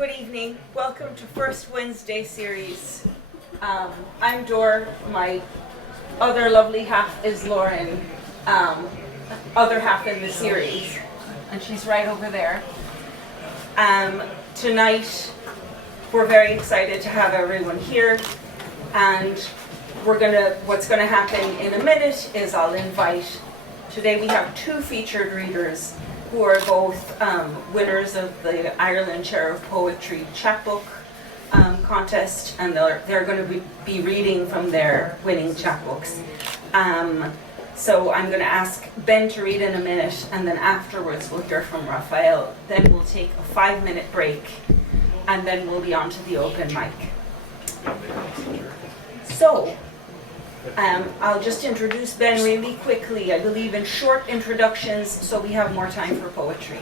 Good evening. Welcome to First Wednesday series. I'm Dor. My other lovely half is Lauren, other half in the series, and she's right over there. Tonight, we're very excited to have everyone here, and what's gonna happen in a minute is I'll invite. Today we have two featured readers who are both winners of the Ireland Chair of Poetry chapbook contest, and they're going to be reading from their winning chapbooks. So I'm going to ask Ben to read in a minute, and then afterwards we'll hear from Rafael. Then we'll take a 5-minute break, and then we'll be on to the open mic. So, I'll just introduce Ben really quickly. I believe in short introductions so we have more time for poetry.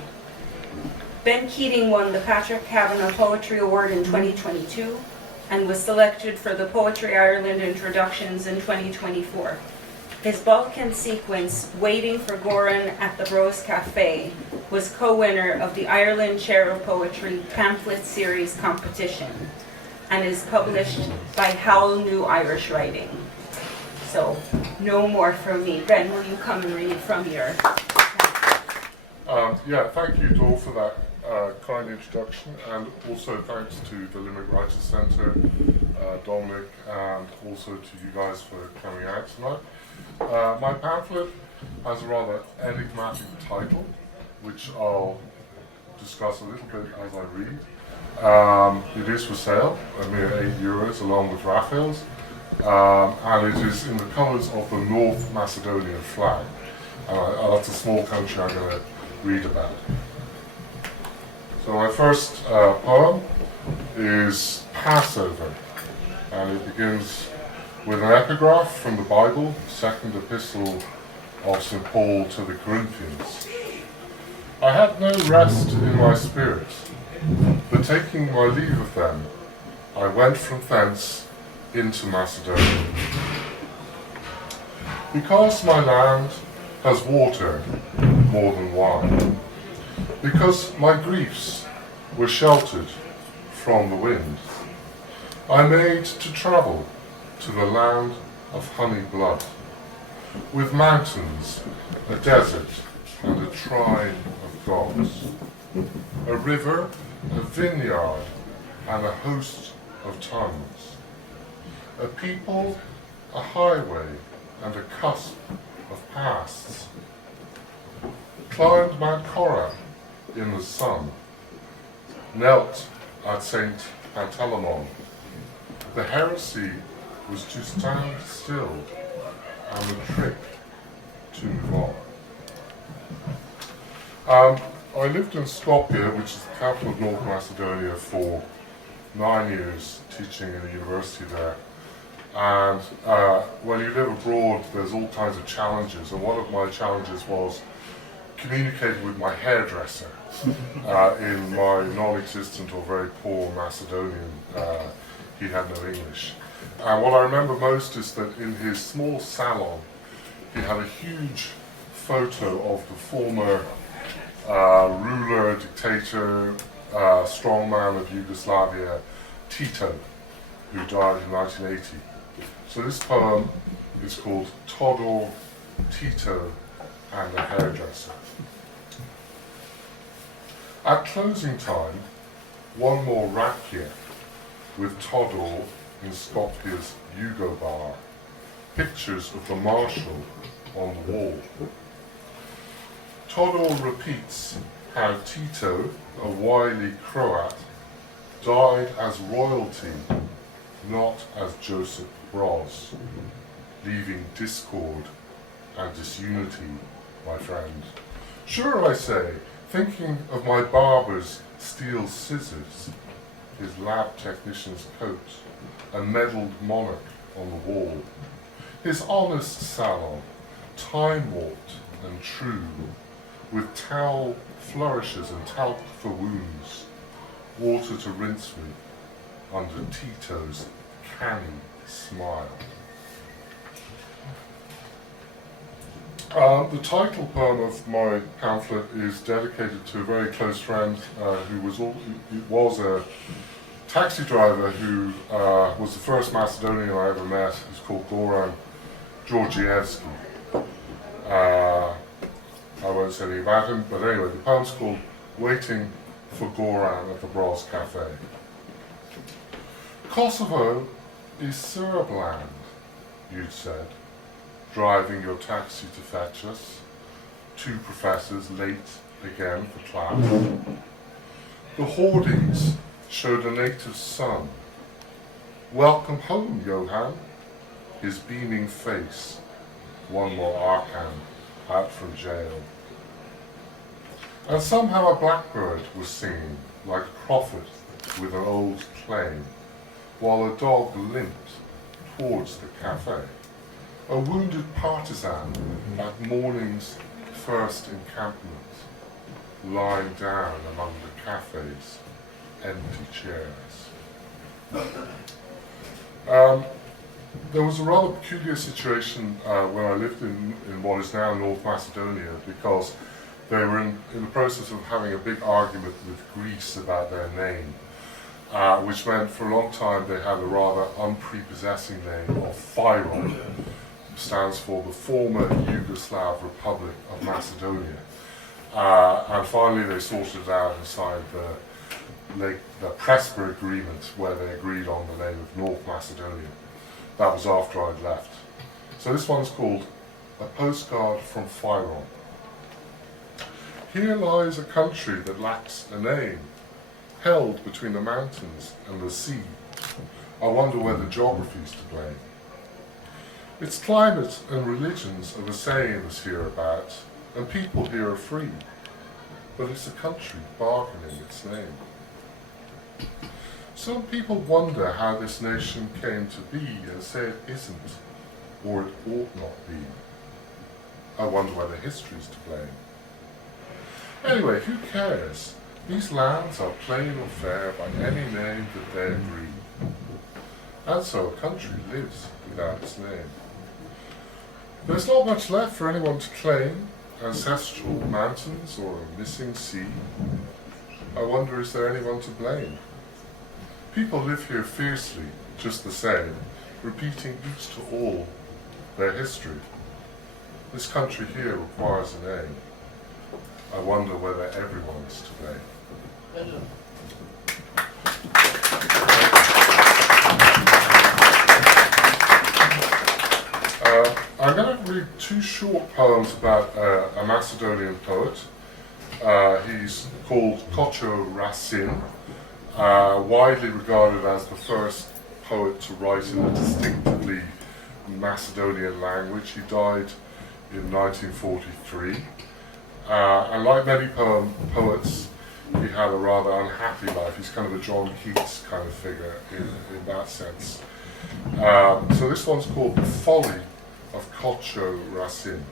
Ben Keatinge won the Patrick Kavanagh Poetry Award in 2022 and was selected for the Poetry Ireland Introductions in 2024. His Balkan sequence, Waiting for Goran at the Bros Cafe, was co-winner of the Ireland Chair of Poetry Pamphlet Series competition and is published by Howl New Irish Writing. So, no more from me. Ben, will you come and read from your... Thank you, Dor, for that kind introduction, and also thanks to the Limerick Writers Centre, Dominic, and also to you guys for coming out tonight. My pamphlet has a rather enigmatic title, which I'll discuss a little bit as I read. It is for sale, a mere €8, along with Raphael's. And it is in the colours of the North Macedonian flag. That's a small country I'm going to read about. So my first poem is Passover, and it begins with an epigraph from the Bible, second epistle of St. Paul to the Corinthians. I had no rest in my spirit, but taking my leave of them, I went from thence into Macedonia. Because my land has water more than wine, because my griefs were sheltered from the wind, I made to travel to the land of honey blood, with mountains, a desert, and a tribe of gods, a river, a vineyard, and a host of tongues, a people, a highway, and a cusp of pasts. Climbed Mount Cora in the sun, knelt at St. Pantaleon. The heresy was to stand still, and the trick to move on. I lived in Skopje, which is the capital of North Macedonia, for 9 years, teaching in a university there. And when you live abroad, there's all kinds of challenges, and one of my challenges was communicating with my hairdresser in my non-existent or very poor Macedonian. He had no English. And what I remember most is that in his small salon, he had a huge photo of the former ruler, dictator, strongman of Yugoslavia, Tito, who died in 1980. So this poem is called Todor, Tito, and the Hairdresser. At closing time, one more rakia with Todor in Skopje's Yugo bar, pictures of the marshal on the wall. Todor repeats how Tito, a wily Croat, died as royalty, not as Joseph Broz, leaving discord and disunity, my friend. Sure, I say, thinking of my barber's steel scissors, his lab technician's coat, a medalled monarch on the wall, his honest salon, time-warped and true, with towel flourishes and talc for wounds, water to rinse with, under Tito's canny smile. The title poem of my pamphlet is dedicated to a very close friend who was a taxi driver who was the first Macedonian I ever met. He's called Goran Georgievsky. I won't say anything about him, but anyway, the poem's called Waiting for Goran at the Bros Cafe. Kosovo is Serb land, you'd said, driving your taxi to fetch us, 2 professors late again for class. The hoardings showed a native son. Welcome home, Johan. His beaming face, one more Arkan out from jail. And somehow a blackbird was singing like a prophet with an old claim, while a dog limped towards the cafe. A wounded partisan at morning's first encampment, lying down among the cafe's empty chairs. There was a rather peculiar situation when I lived in what is now North Macedonia, because they were in the process of having a big argument with Greece about their name, which meant for a long time they had a rather unprepossessing name of Fyron, which stands for the former Yugoslav Republic of Macedonia. And finally they sorted it out and signed the Prespa Agreement, where they agreed on the name of North Macedonia. That was after I'd left. So this one's called A Postcard from Fyron. Here lies a country that lacks a name, held between the mountains and the sea. I wonder whether geography's to blame. Its climate and religions are the same as hereabouts, and people here are free. But it's a country bargaining its name. Some people wonder how this nation came to be and say it isn't, or it ought not be. I wonder whether history's to blame. Anyway, who cares? These lands are plain or fair by any name that they agree. And so a country lives without its name. There's not much left for anyone to claim, ancestral mountains or a missing sea. I wonder, is there anyone to blame? People live here fiercely, just the same, repeating each to all their history. This country here requires a name. I wonder whether everyone is to blame. I'm going to read 2 short poems about a Macedonian poet. He's called Kocho Racine, widely regarded as the first poet to write in a distinctively Macedonian language. He died in 1943. And like many poets, he had a rather unhappy life. He's kind of a John Keats kind of figure in that sense. So this one's called The Folly of Kocho Racine.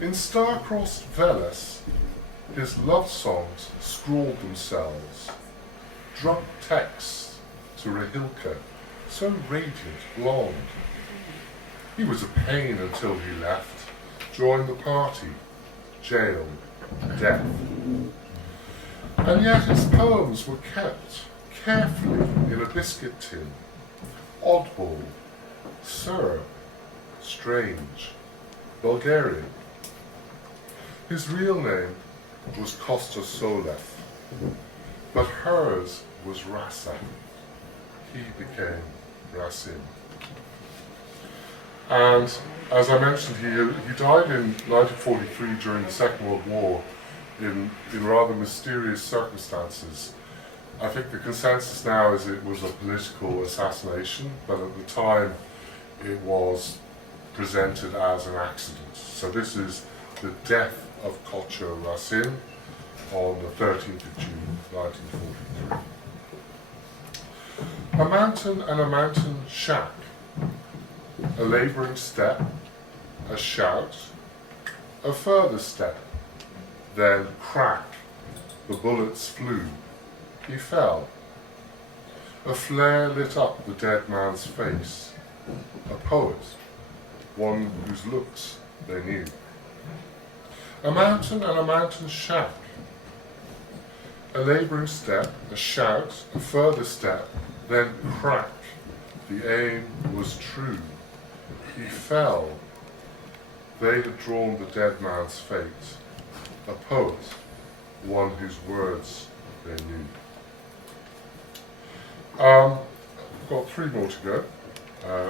In star-crossed Veles, his love songs scrawled themselves, drunk texts to Rahilka, so radiant, blonde. He was a pain until he left, joined the party, jail, death. And yet his poems were kept carefully in a biscuit tin, oddball, Serb, strange, Bulgarian. His real name was Costa Solev, but hers was Rasa. He became Racine. And as I mentioned, he died in 1943 during the Second World War in rather mysterious circumstances. I think the consensus now is it was a political assassination, but at the time it was presented as an accident. So this is the death of Kocho Racine on the 13th of June 1943. A mountain and a mountain shack, a labouring step, a shout, a further step, then crack, the bullets flew. He fell. A flare lit up the dead man's face. A poet one whose looks they knew. A mountain and a mountain shack. A labouring step, a shout, a further step, then crack. The aim was true. He fell. They had drawn the dead man's fate. A poet, one whose words they knew. I've got 3 more to go.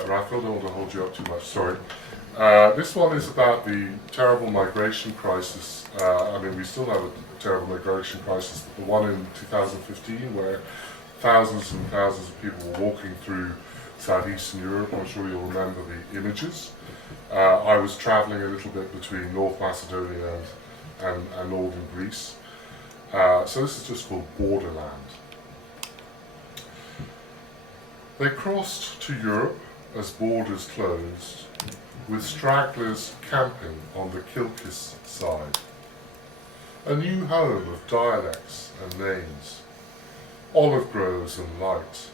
Rafael, don't want to hold you up too much, sorry. This one is about the terrible migration crisis. We still have a terrible migration crisis, the one in 2015 where thousands and thousands of people were walking through southeastern Europe. I'm sure you'll remember the images. I was travelling a little bit between North Macedonia and northern Greece. So this is just called Borderland. They crossed to Europe as borders closed, with stragglers camping on the Kilkis side. A new home of dialects and names, olive groves and light,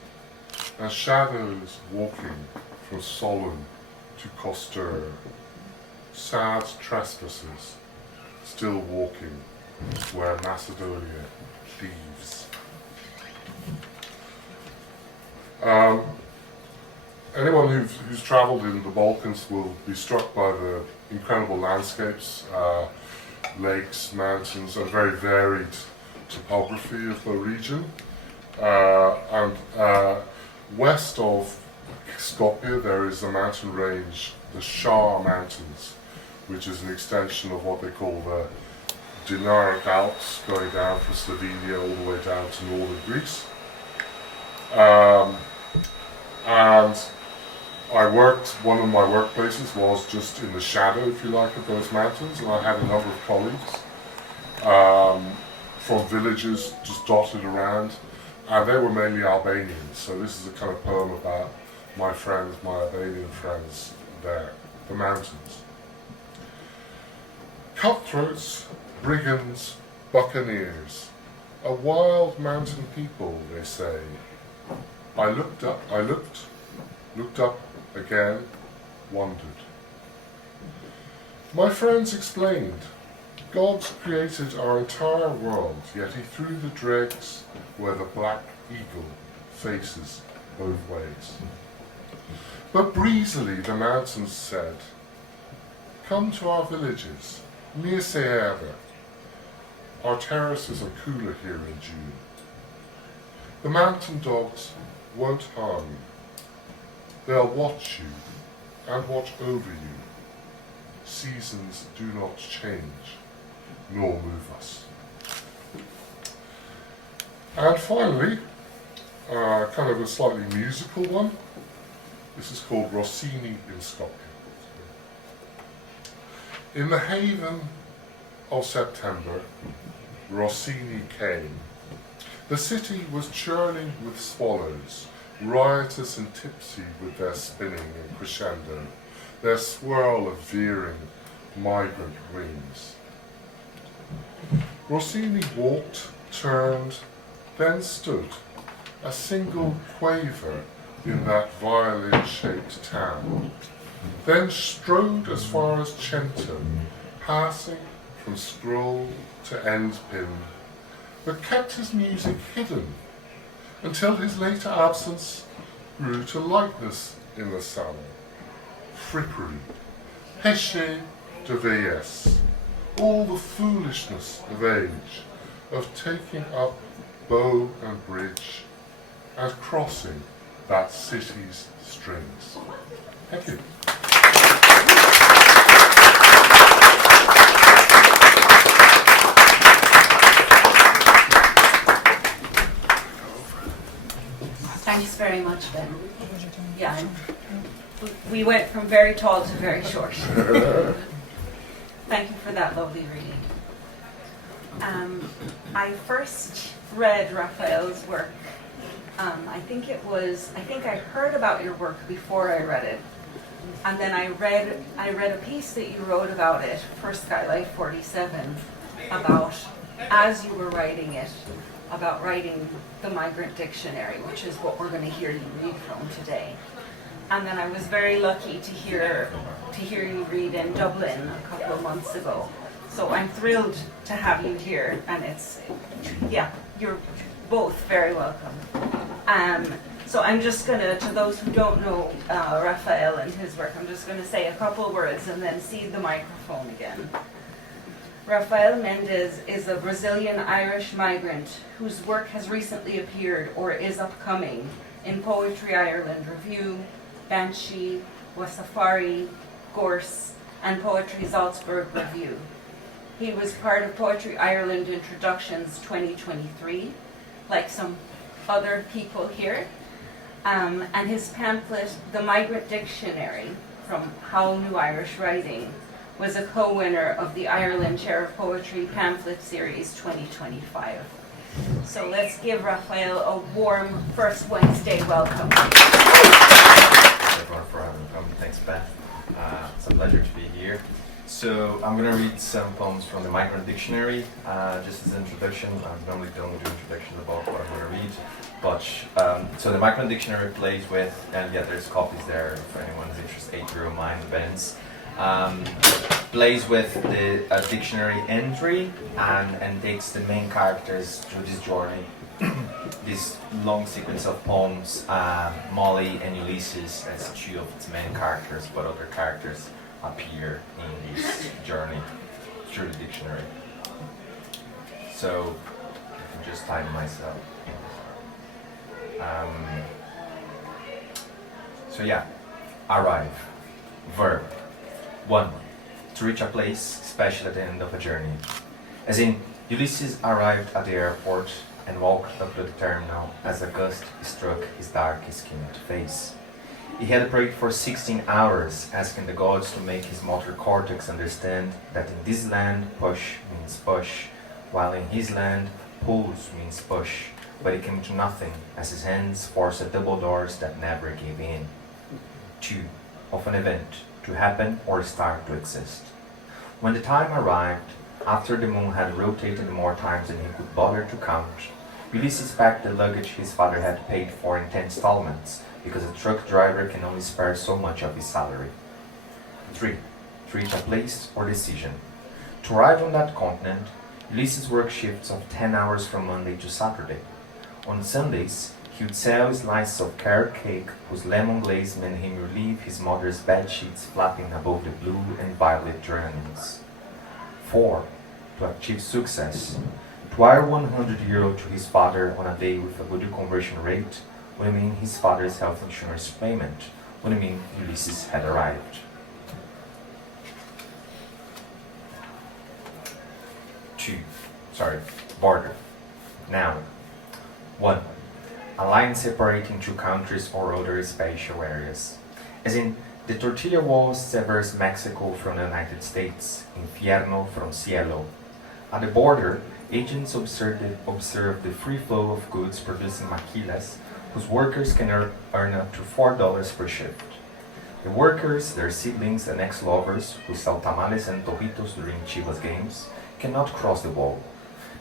and shadows walking from Solon to Koster, sad trespassers still walking where Macedonia cleaves. Anyone who's travelled in the Balkans will be struck by the incredible landscapes, lakes, mountains, and very varied topography of the region. West of Skopje there is a mountain range, the Shar Mountains, which is an extension of what they call the Dinaric Alps, going down from Slovenia all the way down to northern Greece. And one of my workplaces was just in the shadow, if you like, of those mountains, and I had a number of colleagues from villages just dotted around, and they were mainly Albanians, so this is a kind of poem about my Albanian friends there, the mountains. Cutthroats, brigands, buccaneers, a wild mountain people, they say. I looked up again, wondered. My friends explained, God created our entire world, yet he threw the dregs where the black eagle faces both ways. But breezily the mountains said, come to our villages, near Seere. Our terraces are cooler here in June. The mountain dogs won't harm you. They'll watch you and watch over you. Seasons do not change, nor move us. And finally, kind of a slightly musical one. This is called Rossini in Skopje. In the haven of September, Rossini came. The city was churning with swallows, riotous and tipsy with their spinning and crescendo, their swirl of veering migrant wings. Rossini walked, turned, then stood, a single quaver in that violin-shaped town, then strode as far as Cento, passing from scroll to endpin, but kept his music hidden until his later absence grew to likeness in the salon. Frippery, péché de vieillesse, all the foolishness of age, of taking up bow and bridge and crossing that city's strings. Thank you. Thanks very much, Ben. Yeah, we went from very tall to very short. Thank you for that lovely reading. I first read Rafael's work. I think I heard about your work before I read it, and then I read a piece that you wrote about it for Skylight 47 about, as you were writing it, about writing the Migrant Dictionary, which is what we're going to hear you read from today. And then I was very lucky to hear you read in Dublin a couple of months ago. So I'm thrilled to have you here, and you're both very welcome. So I'm just gonna, to those who don't know Rafael and his work, I'm just gonna say a couple words and then cede the microphone again. Rafael Mendes is a Brazilian-Irish migrant whose work has recently appeared or is upcoming in Poetry Ireland Review, Banshee, Wasafari, Gorse, and Poetry Salzburg Review. He was part of Poetry Ireland Introductions 2023, like some other people here. And his pamphlet, The Migrant Dictionary, from How New Irish Writing, was a co-winner of the Ireland Chair of Poetry Pamphlet Series 2025. So let's give Rafael a warm first Wednesday welcome. Thanks everyone for having me come. Thanks, Beth. It's a pleasure to be here. So I'm going to read some poems from the Migrant Dictionary, just as an introduction. I normally don't do introductions about what I'm going to read, but so the Migrant Dictionary plays with, and yeah, there's copies there for anyone who's interested. €8 mine the Benz. Plays with the dictionary entry and takes the main characters through this journey, this long sequence of poems. Molly and Ulysses as two of its main characters, but other characters appear in this journey through the dictionary. So I can just time myself. So yeah, arrive. Verb. 1. To reach a place, especially at the end of a journey. As in, Ulysses arrived at the airport and walked up to the terminal as a gust struck his dark-skinned face. He had prayed for 16 hours, asking the gods to make his motor cortex understand that in this land, push means push, while in his land, pulls means push, but it came to nothing, as his hands forced double doors that never gave in. 2. Of an event, to happen or start to exist. When the time arrived, after the moon had rotated more times than he could bother to count, Ulysses packed the luggage his father had paid for in 10 installments, because a truck driver can only spare so much of his salary. 3. To reach a place or decision. To arrive on that continent, Ulysses worked shifts of 10 hours from Monday to Saturday. On Sundays, he would sell slices of carrot cake whose lemon glaze made him relieve his mother's bed sheets flapping above the blue and violet geraniums. 4. To achieve success. To wire €100 to his father on a day with a good conversion rate would mean his father's health insurance payment, would mean Ulysses had arrived. 2. Border. Noun. 1. A line separating two countries or other spatial areas. As in, the tortilla wall severs Mexico from the United States, Infierno from Cielo. At the border, agents observe the free flow of goods producing maquilas, whose workers can earn up to $4 per shift. The workers, their siblings and ex-lovers, who sell tamales and tojitos during Chivas games, cannot cross the wall.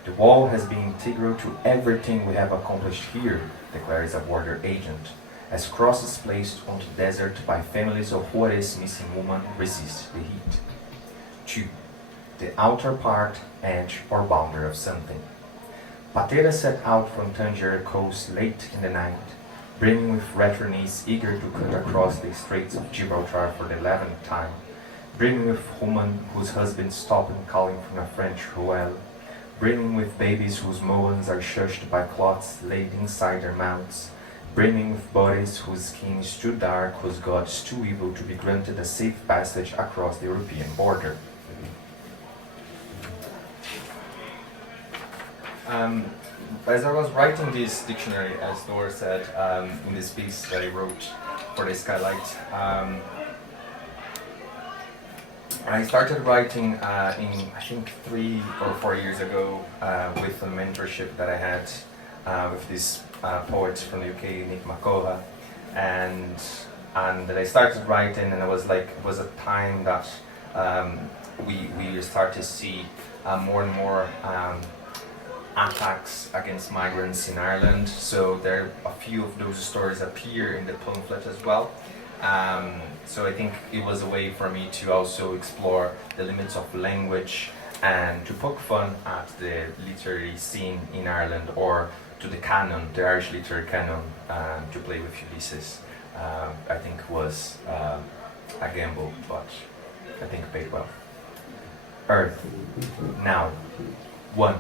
The wall has been integral to everything we have accomplished here, declares a border agent, as crosses placed onto the desert by families of Juarez missing women resist the heat. 2. The outer part, edge, or boundary of something. Patera set out from Tangier coast late in the night, brimming with returnees eager to cut across the Straits of Gibraltar for the 11th time, brimming with women whose husbands stop and calling from a French ruelle, brimming with babies whose moans are shushed by cloths laid inside their mouths, brimming with bodies whose skin is too dark, whose God is too evil to be granted a safe passage across the European border. As I was writing this dictionary, as Nora said, in this piece that I wrote for the Skylight, I started writing in, I think, 3 or 4 years ago with a mentorship that I had with this poet from the UK, Nick Makoha, and that I started writing, and it was a time that we started to see more and more attacks against migrants in Ireland. So there a few of those stories appear in the pamphlet as well. So I think it was a way for me to also explore the limits of language and to poke fun at the literary scene in Ireland, or to the canon, the Irish literary canon, to play with Ulysses. I think was a gamble, but I think paid well. Earth. Now. 1.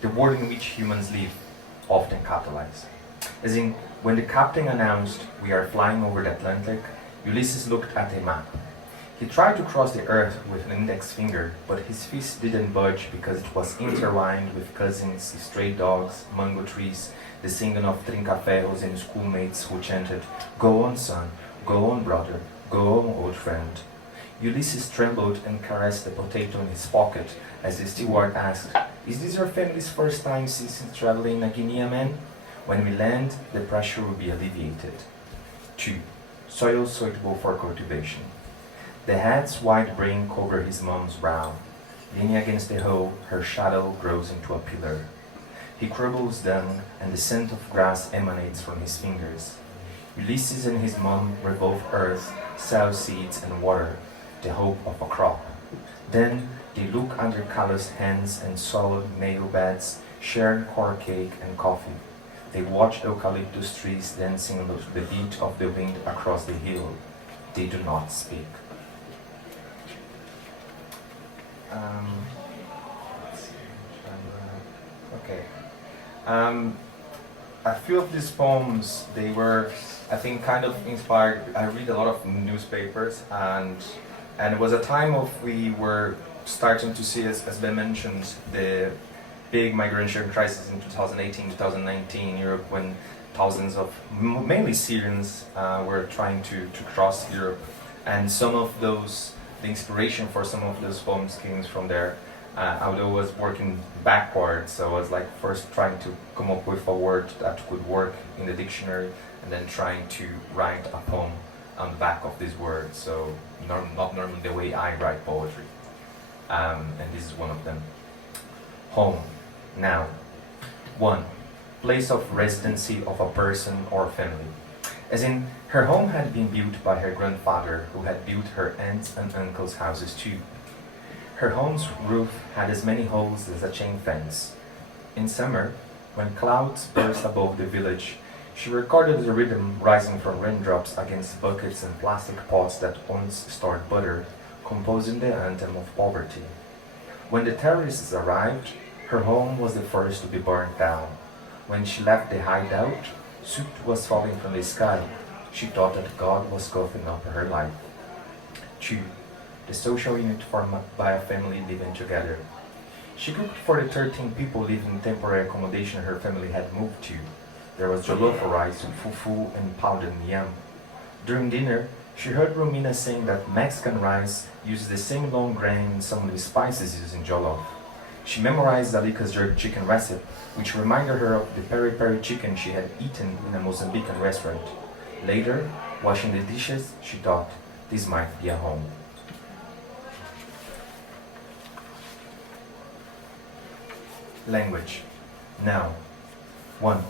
The world in which humans live, often capitalized. As in, when the captain announced, "We are flying over the Atlantic," Ulysses looked at a map. He tried to cross the earth with an index finger, but his fist didn't budge because it was intertwined with cousins, stray dogs, mango trees, the singing of trincaferros and schoolmates who chanted, "Go on, son, go on, brother, go on, old friend." Ulysses trembled and caressed the potato in his pocket as the steward asked, "Is this your family's first time since traveling a Guinea, man? When we land, the pressure will be alleviated." 2. Soil suitable for cultivation. The hat's wide brim covered his mom's brow. Leaning against the hoe, her shadow grows into a pillar. He crumbles down, and the scent of grass emanates from his fingers. Ulysses and his mom revolve earth, sow seeds, and water, the hope of a crop. Then they look under calloused hands and solid nail beds, sharing corn cake and coffee. They watch eucalyptus trees dancing to the beat of the wind across the hill. They do not speak. Okay. A few of these poems, they were, I think, kind of inspired. I read a lot of newspapers, and it was a time of we were starting to see, as Ben mentioned, the big migration crisis in 2018, 2019 in Europe, when thousands of, mainly Syrians, were trying to cross Europe. And some of those, the inspiration for some of those poems came from there. Although I was working backwards, so I was like first trying to come up with a word that could work in the dictionary, and then trying to write a poem on the back of these words. So not normally the way I write poetry. And this is one of them. Home. Now. 1. Place of residency of a person or family. As in, her home had been built by her grandfather, who had built her aunts and uncles' houses too. Her home's roof had as many holes as a chain fence. In summer, when clouds burst above the village, she recorded the rhythm rising from raindrops against buckets and plastic pots that once stored butter, composing the anthem of poverty. When the terrorists arrived, her home was the first to be burned down. When she left the hideout, soot was falling from the sky. She thought that God was coughing up her life. 2. The social unit formed by a family living together. She cooked for the 13 people living in temporary accommodation her family had moved to. There was jollof rice, fufu, and pounded yam. During dinner, she heard Romina saying that Mexican rice uses the same long grain and some of the spices used in jollof. She memorized Zalika's jerk chicken recipe, which reminded her of the peri-peri chicken she had eaten in a Mozambican restaurant. Later, washing the dishes, she thought, this might be a home. Language. Now. 1.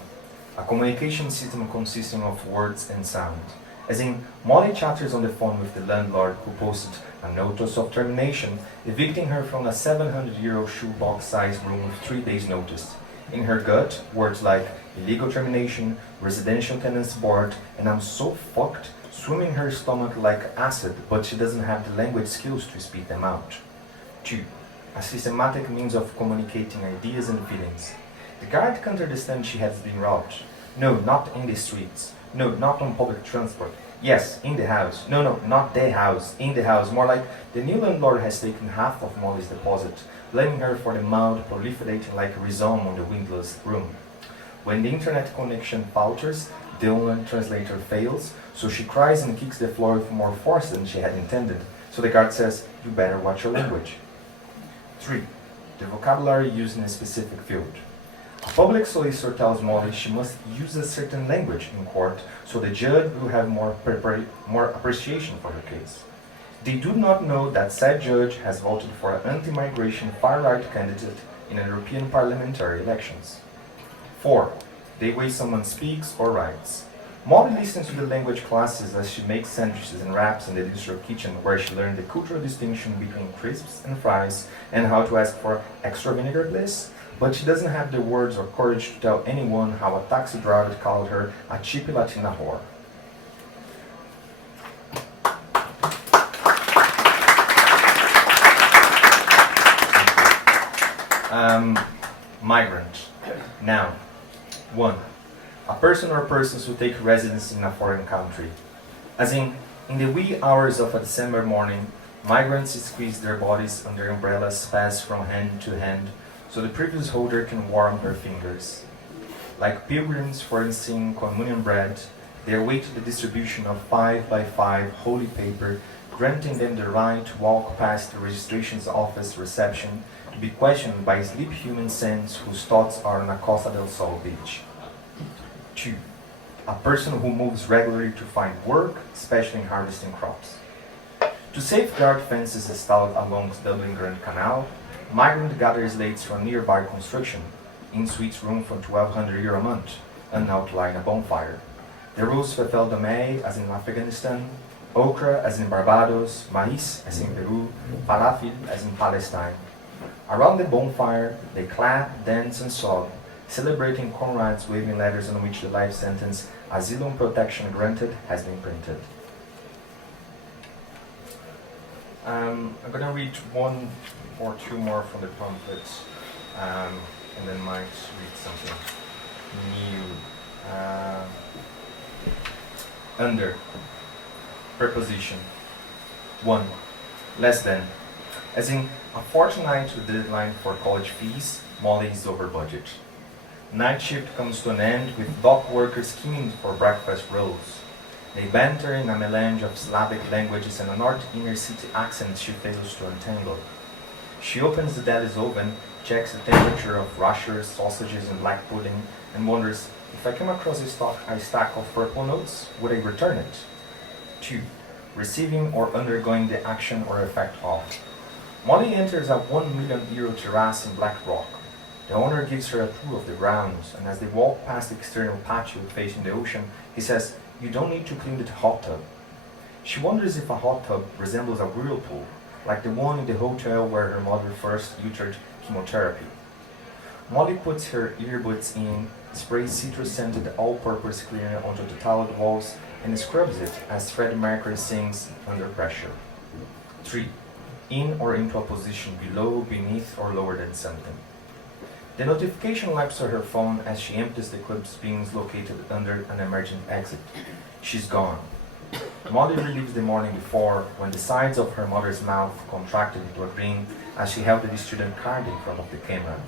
A communication system consisting of words and sound. As in, Molly chatters on the phone with the landlord who posted a notice of termination, evicting her from a 700-euro shoebox-sized room with 3 days' notice. In her gut, words like illegal termination, residential tenants board, and I'm so fucked, swim in her stomach like acid, but she doesn't have the language skills to speak them out. 2. A systematic means of communicating ideas and feelings. The guard can't understand she has been robbed. No, not in the streets. No, not on public transport. Yes, in the house. No, not the house. In the house. More like the new landlord has taken half of Molly's deposit, blaming her for the mold proliferating like a rhizome on the windowless room. When the internet connection falters, the online translator fails, so she cries and kicks the floor with more force than she had intended. So the guard says, you better watch your language. 3. The vocabulary used in a specific field. A public solicitor tells Molly she must use a certain language in court so the judge will have more appreciation for her case. They do not know that said judge has voted for an anti-migration far-right candidate in European parliamentary elections. 4. The way someone speaks or writes. Molly listens to the language classes as she makes sandwiches and wraps in the industrial kitchen, where she learned the cultural distinction between crisps and fries and how to ask for extra vinegar, please. But she doesn't have the words or courage to tell anyone how a taxi driver called her a cheapy Latina whore. Migrant. Noun. 1. A person or persons who take residence in a foreign country. As in the wee hours of a December morning, migrants squeeze their bodies under umbrellas passed from hand to hand so the previous holder can warm her fingers. Like pilgrims foraging communion bread, they await the distribution of 5 by 5 holy paper, granting them the right to walk past the registration office reception to be questioned by sleep human saints whose thoughts are on a Costa del Sol beach. 2. A person who moves regularly to find work, especially in harvesting crops. To safeguard fences installed along the Dublin Grand Canal, migrant gathers lates from nearby construction, in suites room for €1,200 a month, and outline a bonfire. The rose Fefel de May, as in Afghanistan, okra as in Barbados, maíz as in Peru, falafel as in Palestine. Around the bonfire, they clap, dance, and sob, celebrating comrades waving letters on which the life sentence, asylum protection granted, has been printed. I'm going to read one or two more from the pamphlet, and then might read something new. Under. Preposition. 1. Less than. As in, a fortnight to the deadline for college fees, Molly is over budget. Night shift comes to an end with dock workers scheming for breakfast rolls. They banter in a melange of Slavic languages and a North inner city accent she fails to untangle. She opens the deli's oven, checks the temperature of rashers, sausages, and black pudding, and wonders, if I came across a stack of purple notes, would I return it? 2. Receiving or undergoing the action or effect of. Molly enters a €1 million terrace in Black Rock. The owner gives her a tour of the grounds, and as they walk past the external patio facing the ocean, he says, "You don't need to clean the hot tub." She wonders if a hot tub resembles a whirlpool, like the one in the hotel where her mother first uttered chemotherapy. Molly puts her earbuds in, sprays citrus-scented all-purpose cleaner onto the tiled walls, and scrubs it as Freddie Mercury sings Under Pressure. 3. In or into a position below, beneath, or lower than something. The notification laps on her phone as she empties the clip's bins located under an emergent exit. She's gone. Molly relieves the morning before, when the sides of her mother's mouth contracted into a grin as she held the student card in front of the camera.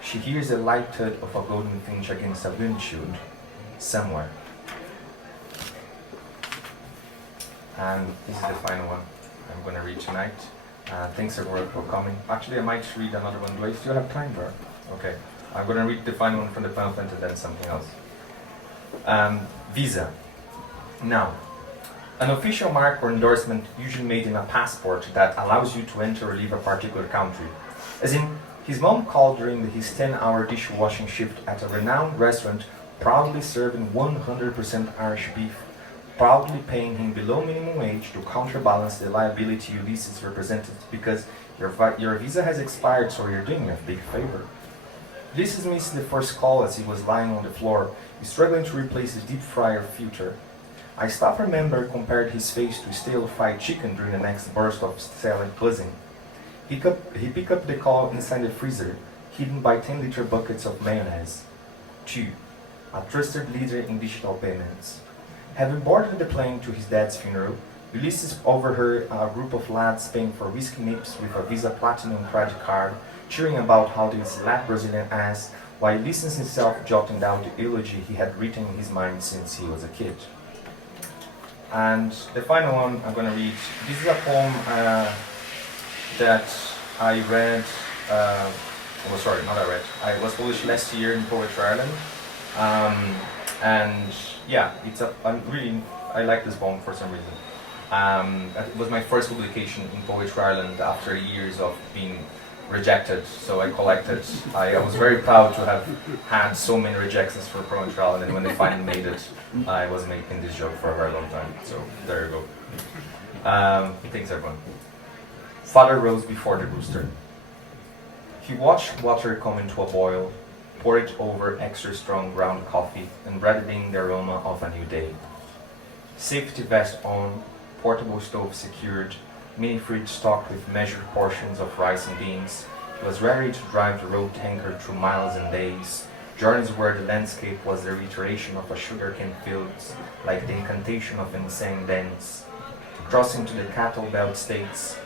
She hears a light thud of a golden finch against a windshield, somewhere. And this is the final one I'm going to read tonight. Thanks everyone for coming. Actually, I might read another one. Do I still have time for it? Okay. I'm going to read the final one from the pamphlet and then something else. Visa. Now, an official mark or endorsement usually made in a passport that allows you to enter or leave a particular country. As in, his mom called during his 10-hour dishwashing shift at a renowned restaurant, proudly serving 100% Irish beef, proudly paying him below minimum wage to counterbalance the liability Ulysses represented because your visa has expired, so you're doing me a big favor. Ulysses missed the first call as he was lying on the floor, struggling to replace his deep fryer filter. A staff member compared his face to stale fried chicken during the next burst of salad buzzing. He picked up the call inside the freezer, hidden by 10-liter buckets of mayonnaise. 2. A trusted leader in digital payments. Having boarded the plane to his dad's funeral, Ulysses overheard a group of lads paying for whiskey nips with a Visa Platinum credit card, cheering about how they slap Brazilian ass, while Ulysses himself jotting down the eulogy he had written in his mind since he was a kid. And the final one I'm going to read. This is a poem that I read, I was published last year in Poetry Ireland. And yeah, I like this poem for some reason. It was my first publication in Poetry Ireland after years of being rejected, so I collected. I was very proud to have had so many rejections for poetry, and then when they finally made it, I was making this joke for a very long time. So there you go. Thanks everyone. Father rose before the rooster. He watched water come into a boil, poured it over extra strong ground coffee, and breathed in the aroma of a new day. Safety vest on, portable stove secured, mini fridge stocked with measured portions of rice and beans. He was ready to drive the road tanker through miles and days, journeys where the landscape was the reiteration of a sugarcane fields, like the incantation of insane dance. Crossing to the cattle belt states,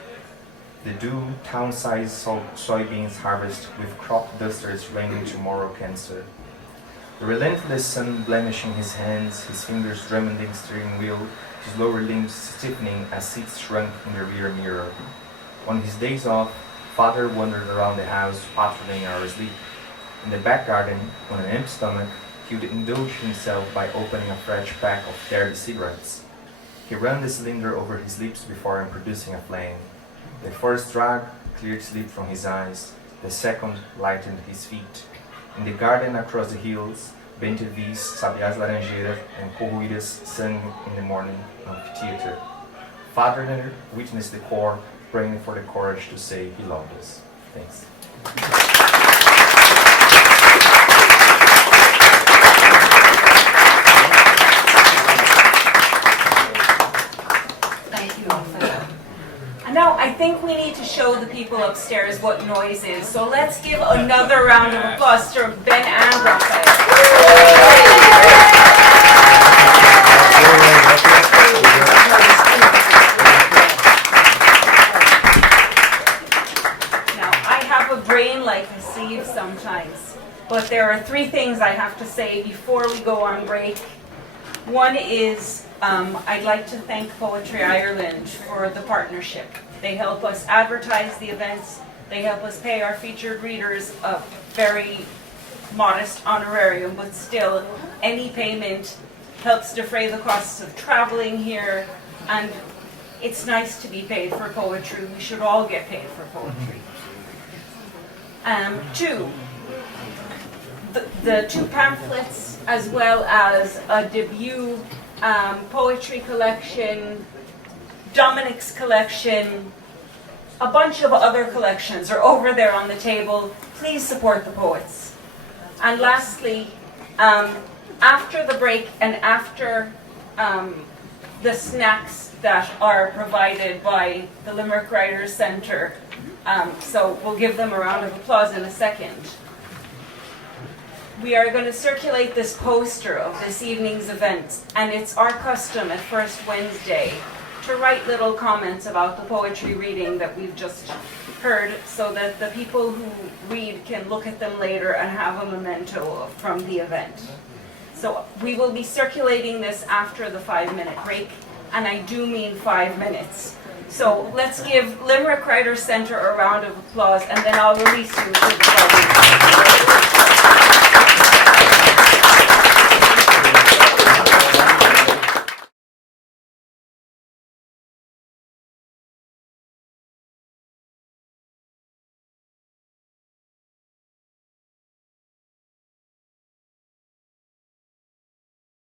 the due town-sized soybeans harvest with crop dusters raining tomorrow cancer. The relentless sun blemishing his hands, his fingers drumming the steering wheel, his lower limbs stiffening as seats shrunk in the rear mirror. On his days off, Father wandered around the house, patrolling our sleep. In the back garden, on an empty stomach, he would indulge himself by opening a fresh pack of dirty cigarettes. He ran the cylinder over his lips before introducing a flame. The first drag cleared sleep from his eyes, the second lightened his feet. In the garden across the hills, bentivis, sabiás laranjeiras, and corruídas sang in the morning amphitheater. Father witnessed the choir, praying for the courage to say he loved us. Thanks. Thank you, Rafael. And now I think we need to show the people upstairs what noise is. So let's give another round of applause to Ben and Rafael. Now, I have a brain like a sieve sometimes, but there are three things I have to say before we go on break. One is I'd like to thank Poetry Ireland for the partnership. They help us advertise the events. They help us pay our featured readers a very modest honorarium, but still any payment helps defray the costs of traveling here, and it's nice to be paid for poetry. We should all get paid for poetry. Two, the two pamphlets, as well as a debut poetry collection, Dominic's collection, a bunch of other collections are over there on the table. Please support the poets. And lastly, after the break and after the snacks that are provided by the Limerick Writers Centre, so we'll give them a round of applause in a second. We are going to circulate this poster of this evening's event, and it's our custom at First Wednesday to write little comments about the poetry reading that we've just heard, so that the people who read can look at them later and have a memento from the event. So we will be circulating this after the 5-minute break, and I do mean 5 minutes. So let's give Limerick Writers Centre a round of applause, and then I'll release you to the audience.